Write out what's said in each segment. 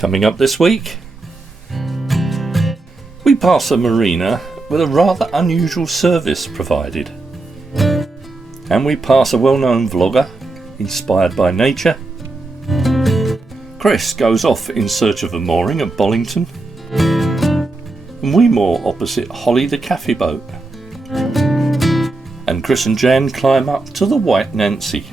Coming up this week, we pass a marina with a rather unusual service provided, and we pass a well-known vlogger inspired by nature. Chris goes off in search of a mooring at Bollington, and we moor opposite Holly the cafe boat, and Chris and Jan climb up to the White Nancy.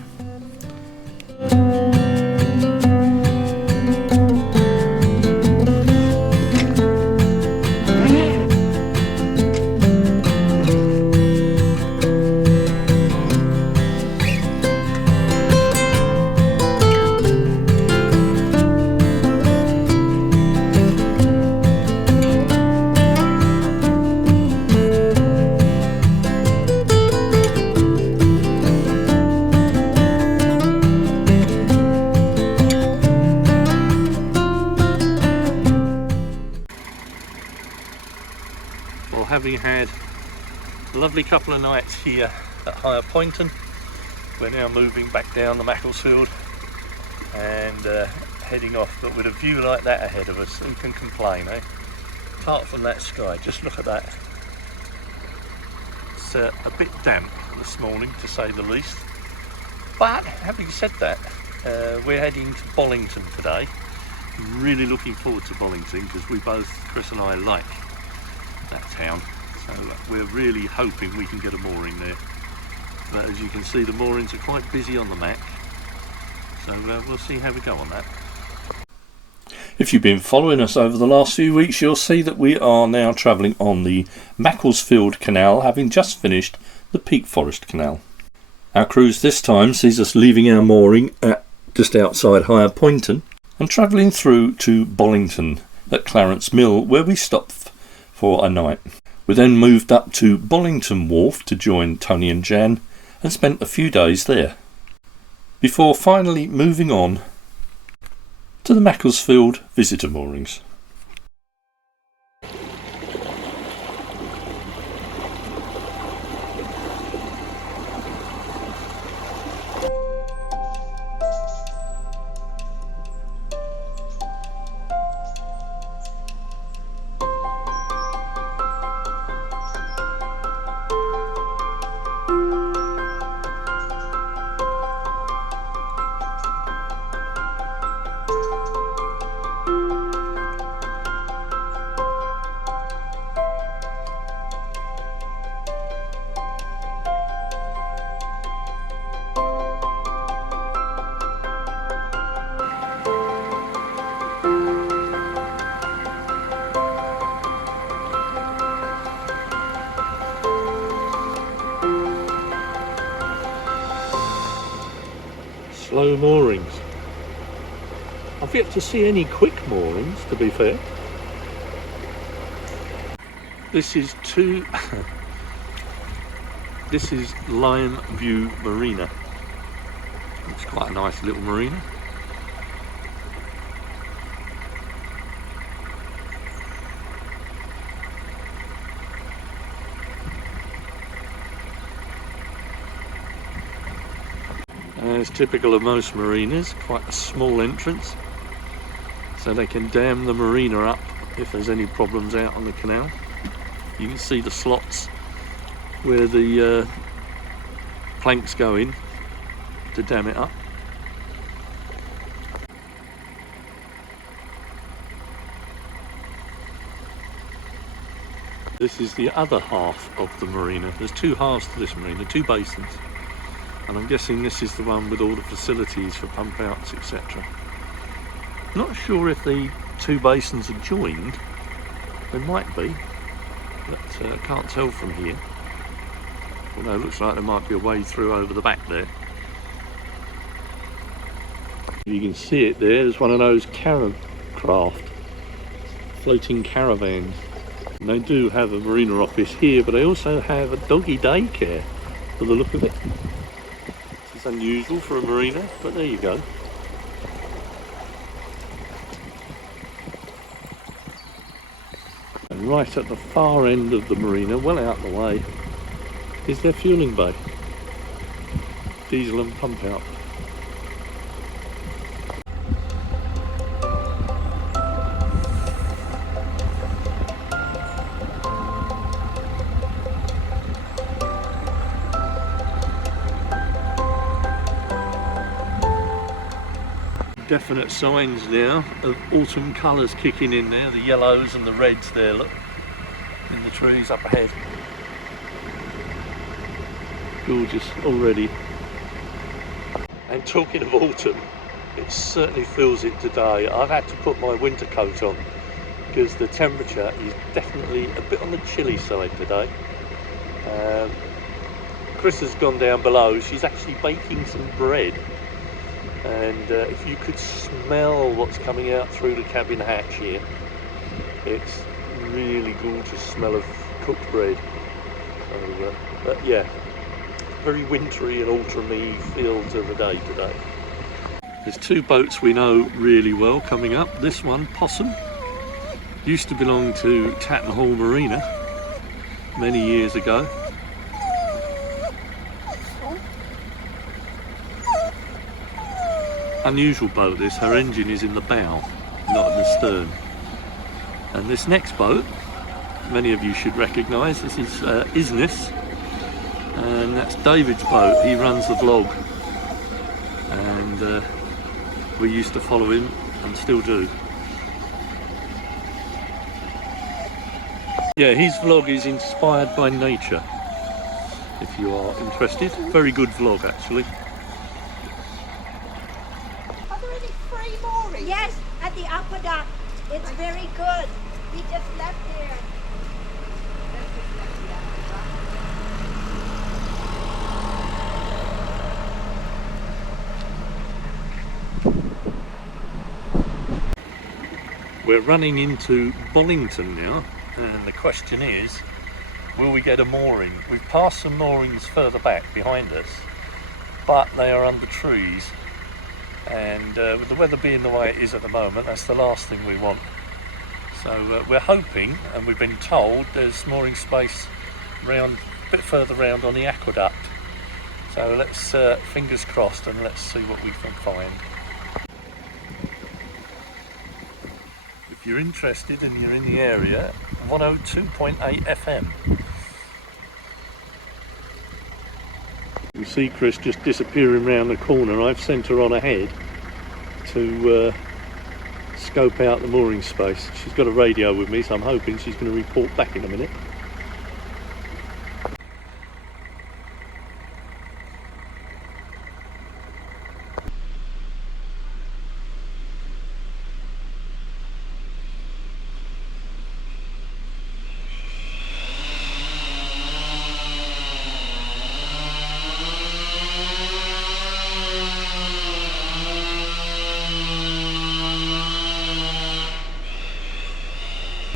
Having had a lovely couple of nights here at Higher Pointon, we're now moving back down the Macclesfield and heading off, but with a view like that ahead of us, who can complain, eh? Apart from that sky, just look at that. It's a bit damp this morning, to say the least, but having said that, we're heading to Bollington today. I'm really looking forward to Bollington because we both, Chris and I, like that town, so we're really hoping we can get a mooring there. But as you can see, the moorings are quite busy on the Mac, so we'll see how we go on that. If you've been following us over the last few weeks, you'll see that we are now travelling on the Macclesfield Canal, having just finished the Peak Forest Canal. Our cruise this time sees us leaving our mooring at just outside Higher Pointon and travelling through to Bollington at Clarence Mill, where we stopped for a night. We then moved up to Bollington Wharf to join Tony and Jan and spent a few days there, before finally moving on to the Macclesfield visitor moorings. Slow moorings. I've yet to see any quick moorings, to be fair. This is this is Lime View Marina. It's quite a nice little marina. As typical of most marinas, quite a small entrance, so they can dam the marina up if there's any problems out on the canal. You can see the slots where the planks go in to dam it up. This is the other half of the marina. There's two halves to this marina, two basins. And I'm guessing this is the one with all the facilities for pump outs, etc. Not sure if the two basins are joined. They might be, but can't tell from here. Although it looks like there might be a way through over the back there. You can see it there. There's one of those craft, floating caravans. And they do have a marina office here, but they also have a doggy daycare, for the look of it. It's unusual for a marina, but there you go. And right at the far end of the marina, well out of the way, is their fueling bay. Diesel and pump out. definite signs now of autumn colours kicking in there, the yellows and the reds there, look, in the trees up ahead. Gorgeous already. And talking of autumn, it certainly feels it today. I've had to put my winter coat on because the temperature is definitely a bit on the chilly side today. Chris has gone down below. She's actually baking some bread, and if you could smell what's coming out through the cabin hatch here, it's really gorgeous smell of cooked bread. So, but yeah, very wintry and autumny feel to the day today. There's two boats we know really well coming up. This one, Possum, used to belong to Tatton Hall Marina many years ago. Unusual boat this, her engine is in the bow, not in the stern. And this next boat, many of you should recognise, this is Isness, and that's David's boat. He runs the vlog, and we used to follow him and still do. Yeah, his vlog is inspired by nature, if you are interested. Very good vlog actually. Are there any free moorings? Yes, at the aqueduct. It's very good. We just left there. We're running into Bollington now, and the question is, will we get a mooring? We've passed some moorings further back behind us, but they are under trees, and with the weather being the way it is at the moment, that's the last thing we want. So we're hoping, and we've been told, there's mooring space round, a bit further round on the aqueduct. So let's, fingers crossed, and let's see what we can find. If you're interested and you're in the area, 102.8 FM. We see Chris just disappearing round the corner. I've sent her on ahead to scope out the mooring space. She's got a radio with me, so I'm hoping she's going to report back in a minute.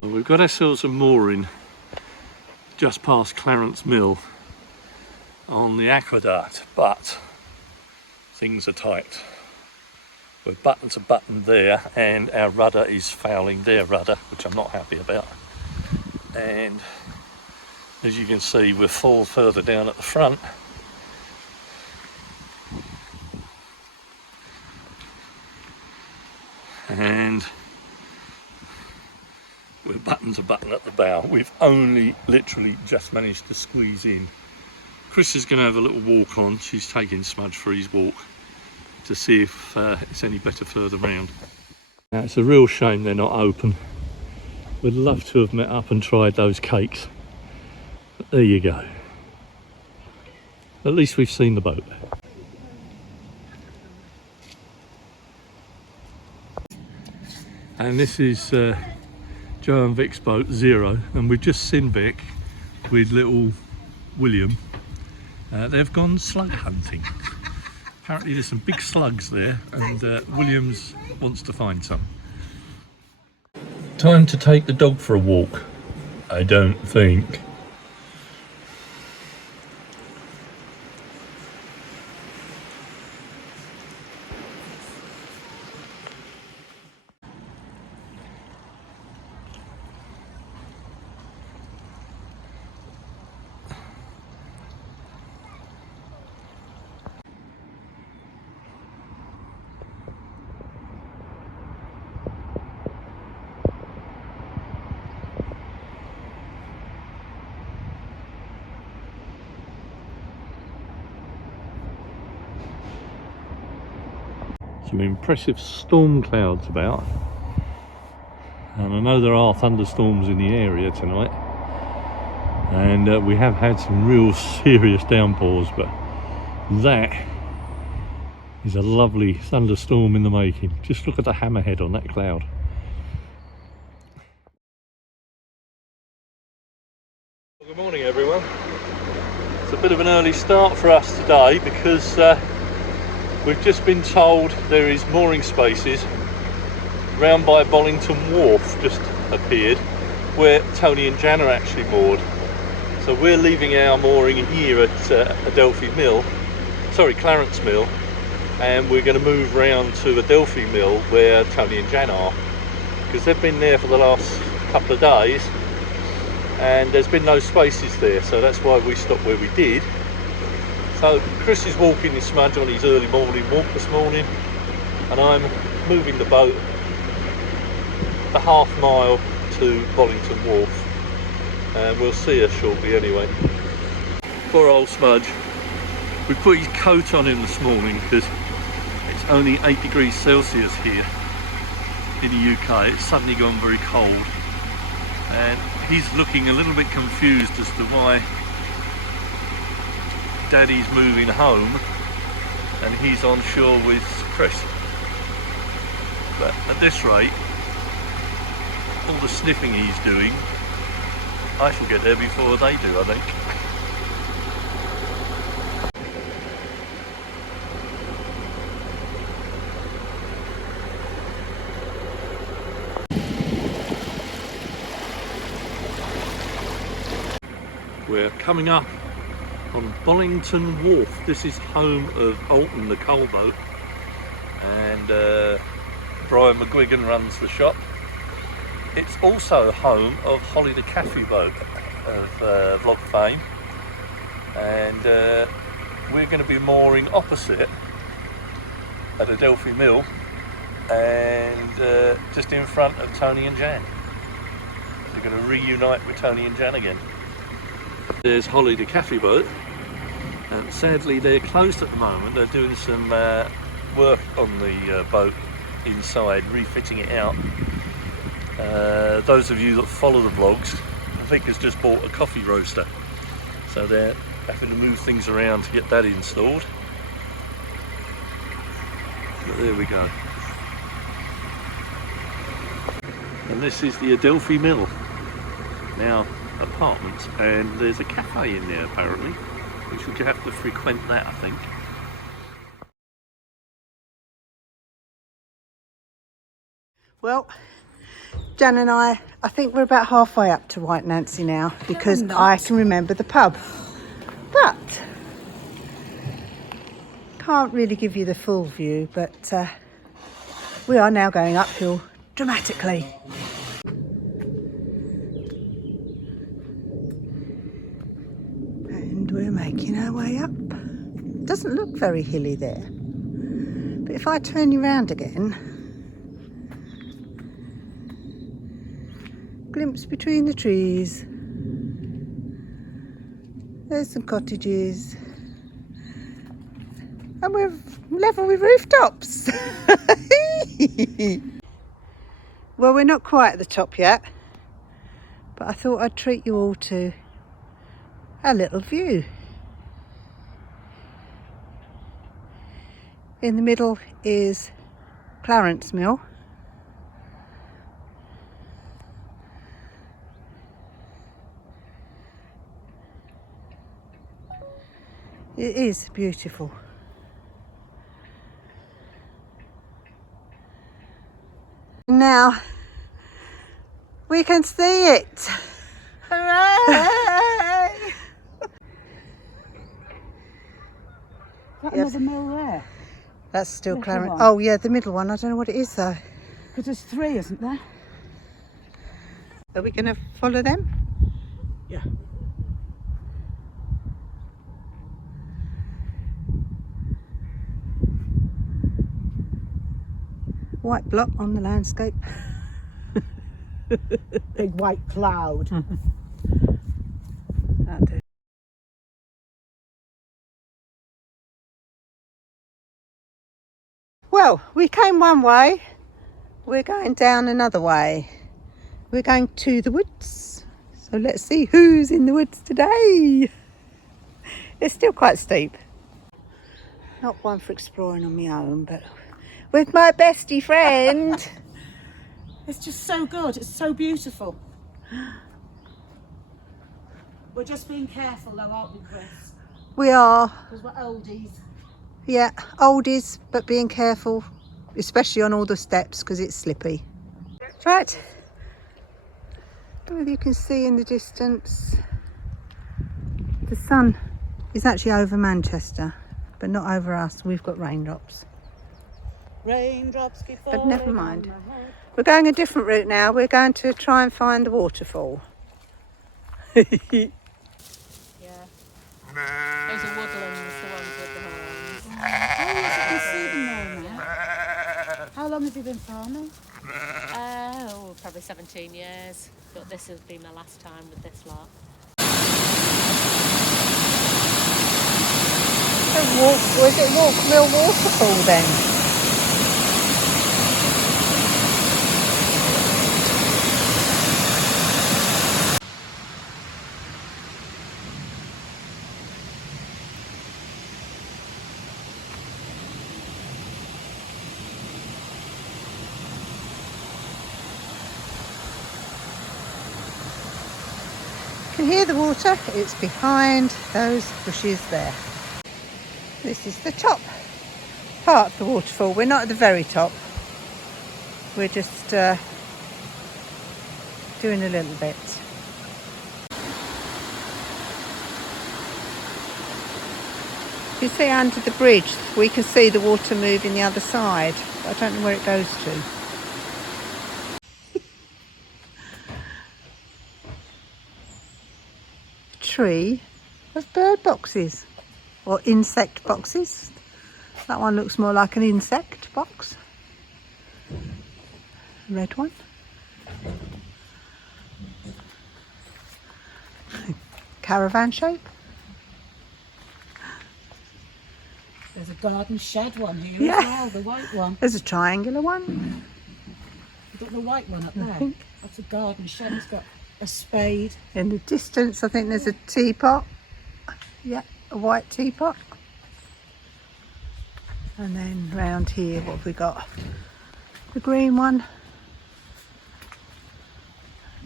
We've got ourselves a mooring just past Clarence Mill on the aqueduct, but things are tight. We're button to button there, and our rudder is fouling their rudder, which I'm not happy about. And as you can see, we're full further down at the front. And we're button to button at the bow. We've only literally just managed to squeeze in. Chris is going to have a little walk on. She's taking Smudge for his walk to see if it's any better further round. Now, it's a real shame they're not open. We'd love to have met up and tried those cakes. But there you go. At least we've seen the boat. And this is Joe and Vic's boat, Zero, and we've just seen Vic with little William. They've gone slug hunting. Apparently there's some big slugs there, and Williams wants to find some. Time to take the dog for a walk, I don't think. Some impressive storm clouds about, and I know there are thunderstorms in the area tonight, and we have had some real serious downpours, but that is a lovely thunderstorm in the making. Just look at the hammerhead on that cloud. Good morning everyone. It's a bit of an early start for us today because we've just been told there is mooring spaces round by Bollington Wharf just appeared where Tony and Jan are actually moored. So we're leaving our mooring here at Adelphi Mill, sorry, Clarence Mill, and we're going to move round to Adelphi Mill where Tony and Jan are, because they've been there for the last couple of days and there's been no spaces there, so that's why we stopped where we did. So Chris is walking his smudge on his early morning walk this morning, and I'm moving the boat the half mile to Bollington Wharf, and we'll see her shortly anyway. Poor old Smudge. We put his coat on him this morning because it's only 8 degrees Celsius here in the UK. It's suddenly gone very cold, and he's looking a little bit confused as to why Daddy's moving home and he's on shore with Chris. But at this rate, all the sniffing he's doing, I shall get there before they do, I think. We're coming up on Bollington Wharf. This is home of Alton, the coal boat, and Brian McGuigan runs the shop. It's also home of Holly the Cafe boat of vlog fame, and we're going to be mooring opposite at Adelphi Mill and just in front of Tony and Jan. We're going to reunite with Tony and Jan again. There's Holly the Cafe boat, and sadly they're closed at the moment. They're doing some work on the boat inside, refitting it out. Those of you that follow the vlogs, I think has just bought a coffee roaster, so they're having to move things around to get that installed. But there we go. And this is the Adelphi Mill. Now apartments, and there's a cafe in there apparently, which we'll have to frequent that, I think. Well, Jan and I think we're about halfway up to White Nancy now, because I can remember the pub, but can't really give you the full view. But we are now going uphill dramatically. We're making our way up. Doesn't look very hilly there, but if I turn you round again, glimpse between the trees, there's some cottages, and we're level with rooftops. Well, we're not quite at the top yet, but I thought I'd treat you all to a little view. In the middle is Clarence Mill. It is beautiful. Now we can see it. Hooray! That another mill there? That's still Little Clarence. one. Oh yeah, the middle one. I don't know what it is though. Because there's three, isn't there? Are we going to follow them? Yeah. White blot on the landscape. Big white cloud. That'll do. Well, we came one way, we're going down another way. We're going to the woods. So let's see who's in the woods today. It's still quite steep. Not one for exploring on my own, but with my bestie friend. It's just so good. It's so beautiful. We're just being careful though, aren't we, Chris? We are. Because we're oldies. Yeah, oldies, but being careful, especially on all the steps because it's slippy. Right. I don't know if you can see in the distance. The sun is actually over Manchester, but not over us. We've got raindrops. Raindrops keep falling. But never mind. We're going a different route now. We're going to try and find the waterfall. Yeah. Those are woodlands, the ones with the horns. Oh, yes, I can see them all now. How long have you been farming? Probably 17 years. But this has been my last time with this lot. Was it Walkmill Waterfall then? You can hear the water, it's behind those bushes there. This is the top part of the waterfall. We're not at the very top, we're just doing a little bit. You see under the bridge, we can see the water moving the other side. I don't know where it goes to. Tree of bird boxes or insect boxes. That one looks more like an insect box. Red one. Caravan shape. There's a garden shed one here as well, the white one. There's a triangular one. You've got the white one up there. think. That's a garden shed. It's got a spade. In the distance I think there's a teapot. Yeah, a white teapot. And then round here what have we got? The green one.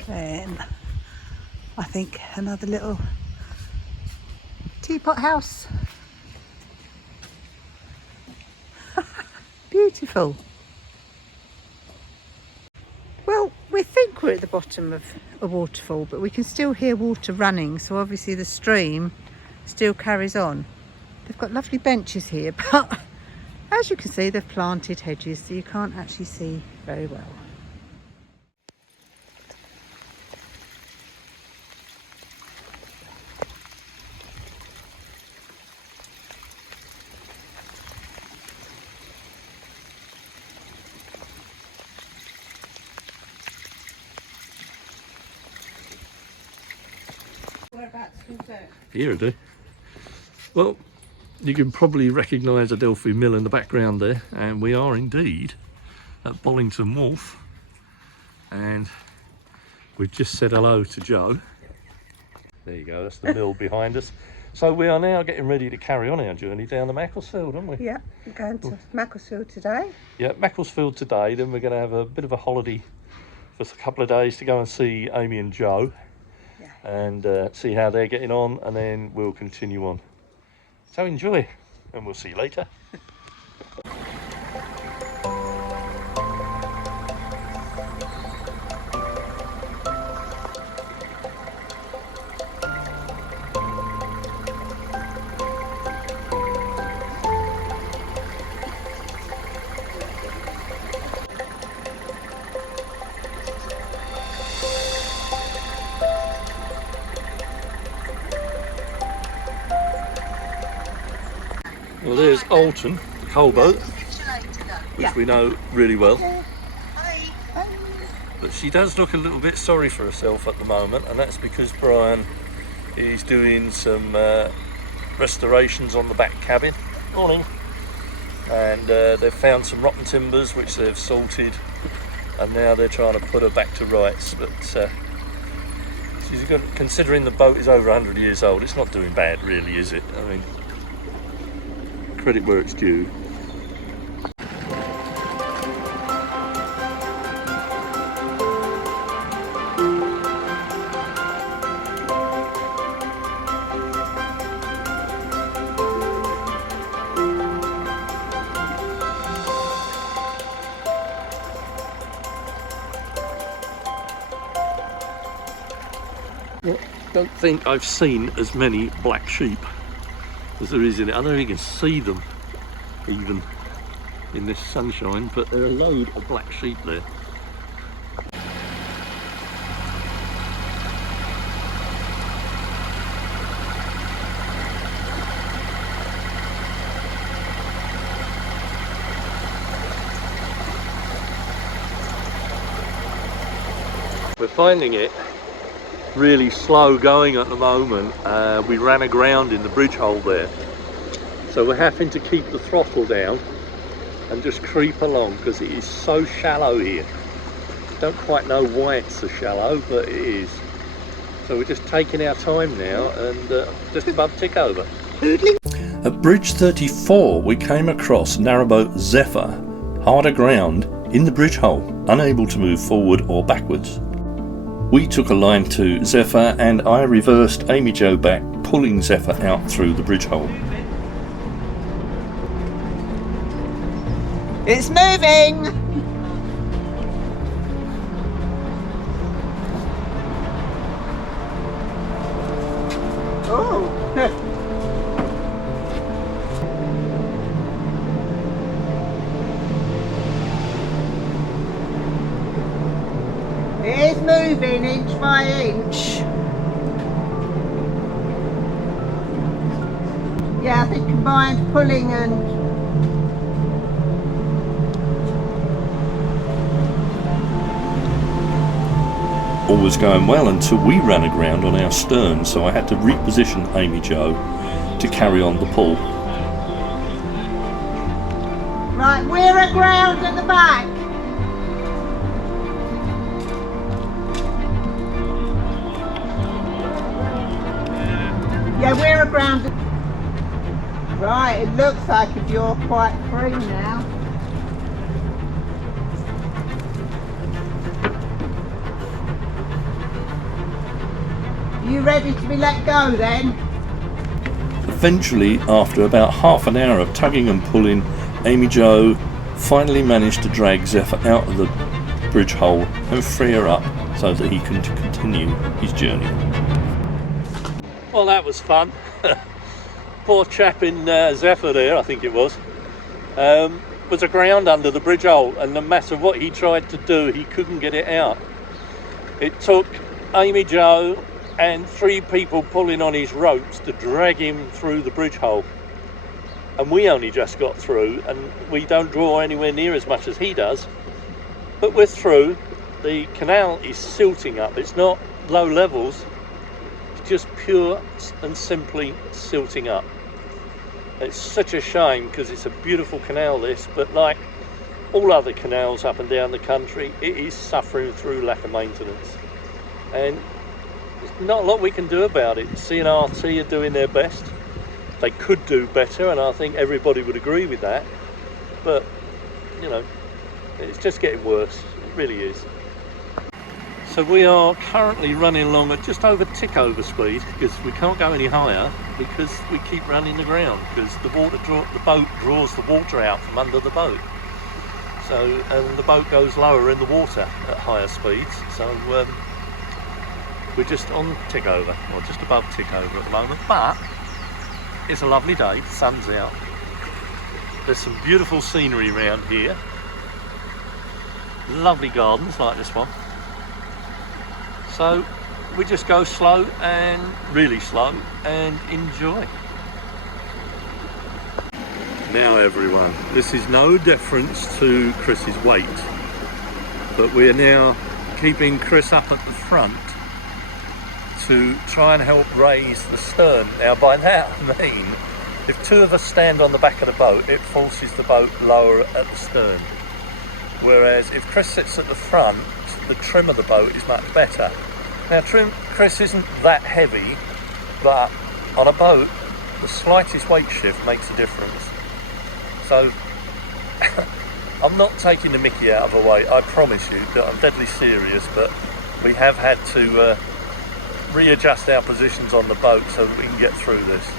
Then I think another little teapot house. Beautiful. Well, we think we're at the bottom of a waterfall, but we can still hear water running, so obviously the stream still carries on. They've got lovely benches here, but as you can see they've planted hedges, so you can't actually see very well. Here I do. Well, you can probably recognise Adelphi Mill in the background there, and we are indeed at Bollington Wharf, and we've just said hello to Joe. There you go, that's the mill behind us. So we are now getting ready to carry on our journey down to Macclesfield, aren't we? Yeah, we're going to Macclesfield today. Yeah, Macclesfield today, then we're going to have a bit of a holiday for a couple of days to go and see Amy and Joe. And see how they're getting on, and then we'll continue on. So enjoy, and we'll see you later. Well, there's Alton, the coal boat, which we know really well. But she does look a little bit sorry for herself at the moment, and that's because Brian is doing some restorations on the back cabin. Morning. and they've found some rotten timbers which they've salted, and now they're trying to put her back to rights. But considering the boat is over 100 years old, it's not doing bad really, is it? I mean, credit where it's due. I don't think I've seen as many black sheep as there is in it. I don't know if you can see them even in this sunshine, but there are a load of black sheep there. We're finding it really slow going at the moment. We ran aground in the bridge hole there, so we're having to keep the throttle down and just creep along because it is so shallow here. Don't quite know why it's so shallow, but it is. So we're just taking our time now and just above tick over. At bridge 34 we came across narrowboat Zephyr, hard aground in the bridge hole, unable to move forward or backwards. We took a line to Zephyr and I reversed AmyJo back, pulling Zephyr out through the bridge hole. It's moving! Oh! It is moving inch by inch. Yeah, I think combined pulling and all was going well until we ran aground on our stern, so I had to reposition AmyJo to carry on the pull. right, we're aground at the back. Yeah, we're aground. Right, it looks like if you're quite free now. Are you ready to be let go then? Eventually, after about half an hour of tugging and pulling, AmyJo finally managed to drag Zephyr out of the bridge hole and free her up so that he can continue his journey. Well, that was fun. Poor chap in Zephyr there, I think it was aground under the bridge hole, and no matter what he tried to do, he couldn't get it out. It took AmyJo and 3 people pulling on his ropes to drag him through the bridge hole, and we only just got through, and we don't draw anywhere near as much as he does, but we're through. The canal is silting up. It's not low levels, it's just pure and simply silting up. It's such a shame because it's a beautiful canal this, but like all other canals up and down the country, it is suffering through lack of maintenance, and there's not a lot we can do about it. CNRT are doing their best. They could do better, and I think everybody would agree with that, but you know, it's just getting worse. It really is. So we are currently running along at just over tick over speed because we can't go any higher because we keep running aground because the boat draws the water out from under the boat. So, and the boat goes lower in the water at higher speeds. So we're just on tick over, or just above tick over at the moment, but it's a lovely day, the sun's out. There's some beautiful scenery around here. Lovely gardens like this one. So we just go slow and really slow and enjoy. Now everyone, this is no deference to Chris's weight, but we're now keeping Chris up at the front to try and help raise the stern. Now by that I mean if two of us stand on the back of the boat, it forces the boat lower at the stern. Whereas if Chris sits at the front, the trim of the boat is much better. Now Chris isn't that heavy, but on a boat, the slightest weight shift makes a difference. So I'm not taking the mickey out of a weight, I promise you, that I'm deadly serious, but we have had to readjust our positions on the boat so that we can get through this.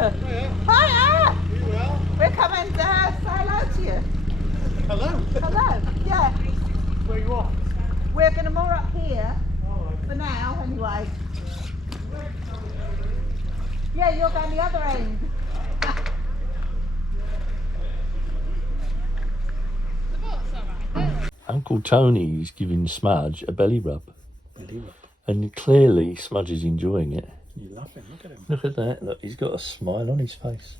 Hiya! We're coming to say hello to you. Hello. Hello, yeah. Where you are? We're going to moor up here for now, anyway. Yeah, you're going the other end. Uncle Tony is giving Smudge a belly rub. And clearly Smudge is enjoying it. You're laughing, look at him. Look at that, look, he's got a smile on his face.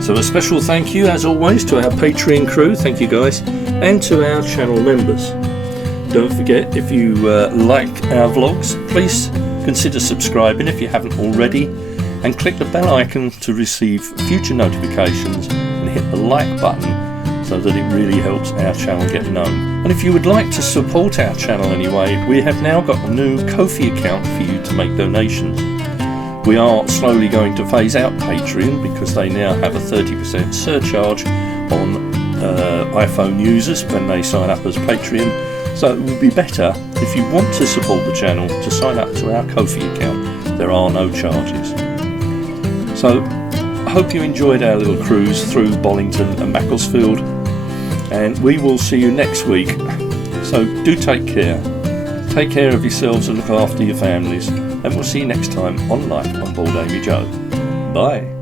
So a special thank you, as always, to our Patreon crew, thank you guys, and to our channel members. Don't forget, if you like our vlogs, please consider subscribing if you haven't already, and click the bell icon to receive future notifications, and hit the like button so that it really helps our channel get known. And if you would like to support our channel anyway, we have now got a new Ko-fi account for you to make donations. We are slowly going to phase out Patreon because they now have a 30% surcharge on iPhone users when they sign up as Patreon. So it would be better if you want to support the channel to sign up to our Ko-fi account. There are no charges. So I hope you enjoyed our little cruise through Bollington and Macclesfield, and we will see you next week. So do take care. Take care of yourselves and look after your families, and we'll see you next time on Life on Board AmyJo. Bye.